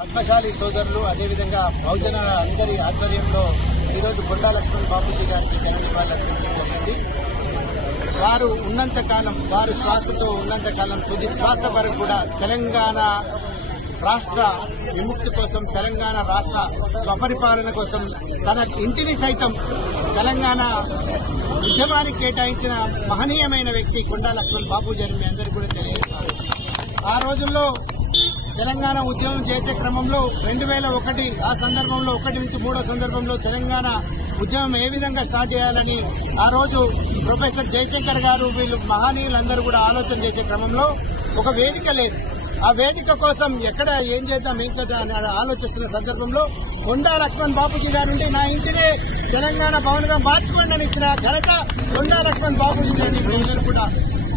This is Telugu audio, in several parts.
పద్మశాలి సోదరులు అదేవిధంగా బహుజన అందరి ఆధ్వర్యంలో ఈరోజు కొండా లక్ష్మణ్ బాపూజీ గారికి ఘన నివాళులర్పించడం. వారు ఉన్నంత కాలం, వారు శ్వాసతో ఉన్నంత కాలం, తుది శ్వాస వరకు కూడా తెలంగాణ రాష్ట్ర విముక్తి కోసం, తెలంగాణ రాష్ట్ర స్వపరిపాలన కోసం తన ఇంటిని సైతం తెలంగాణ ఉద్యమానికి కేటాయించిన మహనీయమైన వ్యక్తి కొండా లక్ష్మణ్ బాపూజీ అని మీ అందరికీ కూడా తెలియజేస్తారు. ఆ రోజుల్లో తెలంగాణ ఉద్యమం చేసే క్రమంలో 2001 ఆ సందర్భంలో 1 నుంచి 3వ సందర్భంలో తెలంగాణ ఉద్యమం ఏ విధంగా స్టార్ట్ చేయాలని ఆ రోజు ప్రొఫెసర్ జయశంకర్ గారు వీళ్ళు మహనీయులందరూ కూడా ఆలోచన చేసే క్రమంలో ఒక వేదిక లేదు. ఆ వేదిక కోసం ఎక్కడ ఏం చేద్దాం అని ఆలోచిస్తున్న సందర్భంలో కొండా లక్ష్మణ్ బాపూజీ గారి నుండి నా ఇంటిని తెలంగాణ భవన్గా మార్చుకోండి అని ఇచ్చిన ఘనత కొండా లక్ష్మణ్ బాపూజీ గారిని కూడా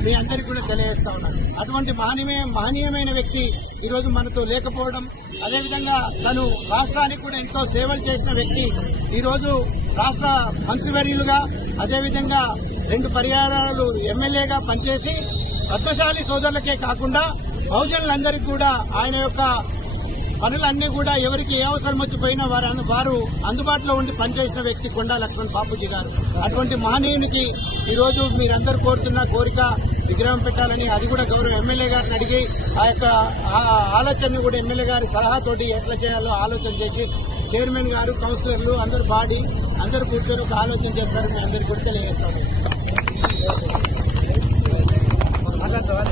మీ అందరికీ కూడా తెలియజేస్తా ఉన్నాను. అటువంటి మహనీయమైన వ్యక్తి ఈరోజు మనతో లేకపోవడం, అదేవిధంగా తను రాష్ట్రానికి కూడా ఎంతో సేవలు చేసిన వ్యక్తి ఈరోజు రాష్ట్ర మంత్రివర్యులుగా, అదేవిధంగా 2 పర్యాయాలు ఎమ్మెల్యేగా పనిచేసి పద్మశాలి సోదరులకే కాకుండా బహుజనులందరికీ కూడా ఆయన యొక్క పనులన్నీ కూడా ఎవరికి ఏ అవసరం వచ్చిపోయినా వారు అందుబాటులో ఉండి పనిచేసిన వ్యక్తి కొండా లక్ష్మణ్ బాపూజీ గారు. అటువంటి మహనీయునికి ఈరోజు మీరందరూ కోరుతున్న కోరిక విగ్రహం పెట్టాలని, అది కూడా గౌరవ ఎమ్మెల్యే గారిని అడిగి ఆ యొక్క ఆలోచనను కూడా ఎమ్మెల్యే గారి సలహాతోటి ఎట్లా చేయాలో ఆలోచన చేసి చైర్మన్ గారు, కౌన్సిలర్లు అందరూ బాడీ అందరూ కూర్చొని ఒక ఆలోచన చేస్తారని మీ అందరికీ కూడా తెలియజేస్తాను. మాట్లాడతావా?